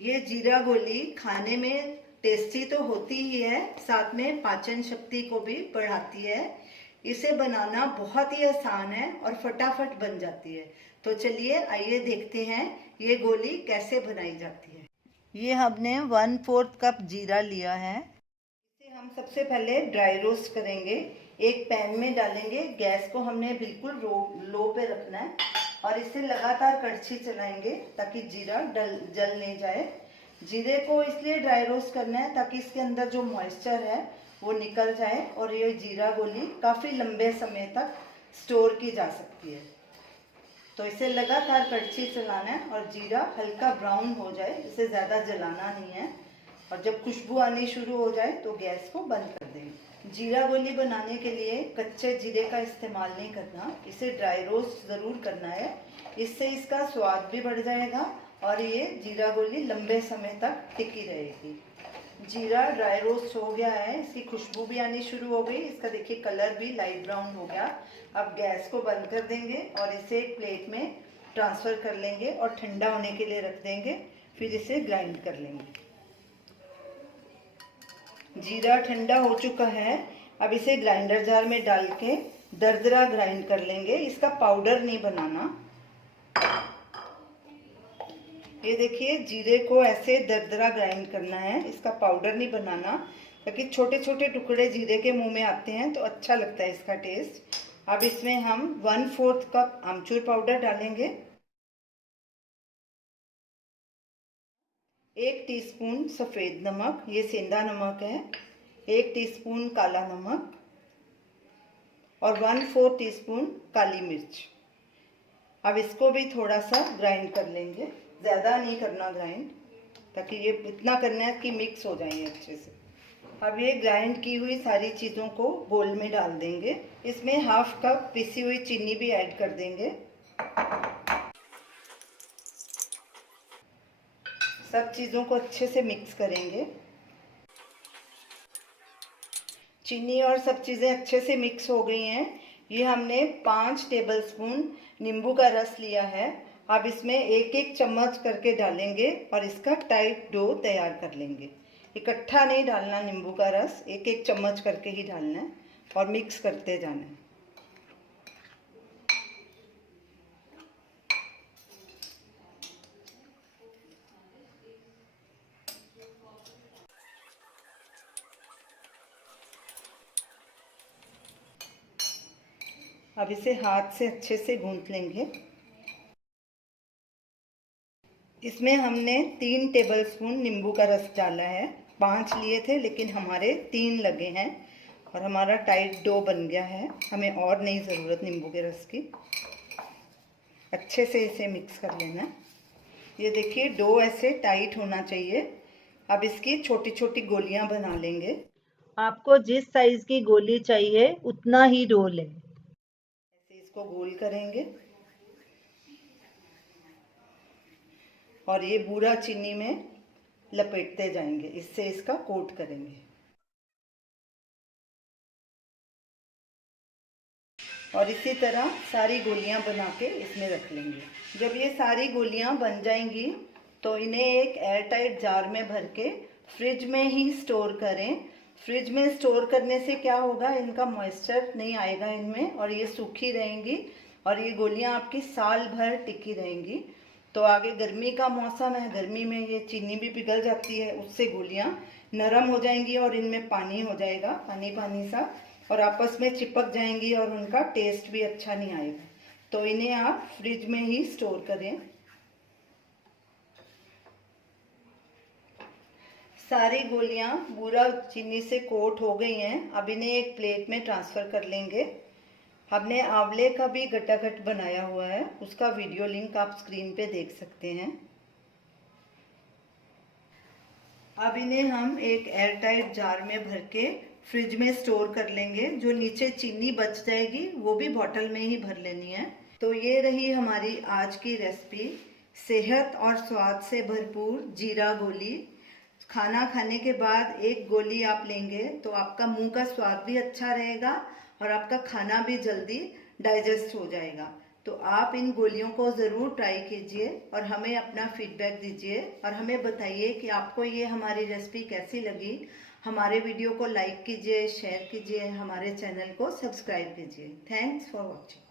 ये जीरा गोली खाने में टेस्टी तो होती ही है, साथ में पाचन शक्ति को भी बढ़ाती है। इसे बनाना बहुत ही आसान है और फटाफट बन जाती है। तो चलिए आइए देखते हैं ये गोली कैसे बनाई जाती है। ये हमने 1/4 कप जीरा लिया है। इसे हम सबसे पहले ड्राई रोस्ट करेंगे। एक पैन में डालेंगे, गैस को हमने बिल्कुल लो पे रखना है और इसे लगातार कड़छी चलाएंगे ताकि जीरा जल नहीं जाए। जीरे को इसलिए ड्राई रोस्ट करना है ताकि इसके अंदर जो मॉइस्चर है वो निकल जाए और ये जीरा गोली काफ़ी लंबे समय तक स्टोर की जा सकती है। तो इसे लगातार कड़छी चलाना है और जीरा हल्का ब्राउन हो जाए, इसे ज़्यादा जलाना नहीं है। और जब खुशबू आनी शुरू हो जाए तो गैस को बंद कर देंगे। जीरा गोली बनाने के लिए कच्चे जीरे का इस्तेमाल नहीं करना, इसे ड्राई रोस्ट ज़रूर करना है। इससे इसका स्वाद भी बढ़ जाएगा और ये जीरा गोली लंबे समय तक टिकी रहेगी। जीरा ड्राई रोस्ट हो गया है, इसकी खुशबू भी आनी शुरू हो गई। इसका देखिए कलर भी लाइट ब्राउन हो गया। अब गैस को बंद कर देंगे और इसे एक प्लेट में ट्रांसफ़र कर लेंगे और ठंडा होने के लिए रख देंगे। फिर इसे ग्राइंड कर लेंगे। जीरा ठंडा हो चुका है। अब इसे ग्राइंडर जार में डाल के दरदरा ग्राइंड कर लेंगे। इसका पाउडर नहीं बनाना। ये देखिए जीरे को ऐसे दरदरा ग्राइंड करना है, इसका पाउडर नहीं बनाना, ताकि छोटे छोटे टुकड़े जीरे के मुंह में आते हैं तो अच्छा लगता है इसका टेस्ट। अब इसमें हम 1/4 कप आमचूर पाउडर डालेंगे, 1 टीस्पून सफ़ेद नमक, ये सेंधा नमक है, 1 टीस्पून काला नमक और 1/4 टीस्पून काली मिर्च। अब इसको भी थोड़ा सा ग्राइंड कर लेंगे, ज़्यादा नहीं करना ग्राइंड, ताकि ये इतना करना है कि मिक्स हो जाए अच्छे से। अब ये ग्राइंड की हुई सारी चीज़ों को बोल में डाल देंगे। इसमें 1/2 कप पिसी हुई चीनी भी ऐड कर देंगे। सब चीज़ों को अच्छे से मिक्स करेंगे। चीनी और सब चीज़ें अच्छे से मिक्स हो गई हैं। ये हमने 5 टेबलस्पून नींबू का रस लिया है। अब इसमें एक एक चम्मच करके डालेंगे और इसका टाइट डो तैयार कर लेंगे। इकट्ठा नहीं डालना नींबू का रस, एक एक चम्मच करके ही डालना है और मिक्स करते जाना है। अब इसे हाथ से अच्छे से गूंथ लेंगे। इसमें हमने 3 टेबलस्पून नींबू का रस डाला है। 5 लिए थे लेकिन हमारे 3 लगे हैं और हमारा टाइट डो बन गया है। हमें और नहीं ज़रूरत नींबू के रस की। अच्छे से इसे मिक्स कर लेना है। ये देखिए डो ऐसे टाइट होना चाहिए। अब इसकी छोटी छोटी गोलियां बना लेंगे। आपको जिस साइज़ की गोली चाहिए उतना ही डो लें। ऐसे इसको गोल करेंगे और ये बूरा चीनी में लपेटते जाएंगे, इससे इसका कोट करेंगे। और इसी तरह सारी गोलियां बना के इसमें रख लेंगे। जब ये सारी गोलियां बन जाएंगी तो इन्हें एक एयर टाइट जार में भर के फ्रिज में ही स्टोर करें। फ्रिज में स्टोर करने से क्या होगा, इनका मॉइस्चर नहीं आएगा इनमें और ये सूखी रहेंगी और ये गोलियां आपकी साल भर टिकी रहेंगी। तो आगे गर्मी का मौसम है, गर्मी में ये चीनी भी पिघल जाती है, उससे गोलियां नरम हो जाएंगी और इनमें पानी हो जाएगा, पानी पानी सा, और आपस में चिपक जाएंगी और उनका टेस्ट भी अच्छा नहीं आएगा। तो इन्हें आप फ्रिज में ही स्टोर करें। सारी गोलियां बूरा चीनी से कोट हो गई हैं। अब इन्हें एक प्लेट में ट्रांसफ़र कर लेंगे। हमने आंवले का भी गटागट बनाया हुआ है, उसका वीडियो लिंक आप स्क्रीन पे देख सकते हैं। अब इन्हें हम एक एयर टाइट जार में भर के फ्रिज में स्टोर कर लेंगे। जो नीचे चीनी बच जाएगी वो भी बॉटल में ही भर लेनी है। तो ये रही हमारी आज की रेसिपी, सेहत और स्वाद से भरपूर जीरा गोली। खाना खाने के बाद एक गोली आप लेंगे तो आपका मुंह का स्वाद भी अच्छा रहेगा और आपका खाना भी जल्दी डाइजेस्ट हो जाएगा। तो आप इन गोलियों को ज़रूर ट्राई कीजिए और हमें अपना फीडबैक दीजिए और हमें बताइए कि आपको ये हमारी रेसिपी कैसी लगी। हमारे वीडियो को लाइक कीजिए, शेयर कीजिए, हमारे चैनल को सब्सक्राइब कीजिए। Thanks for watching.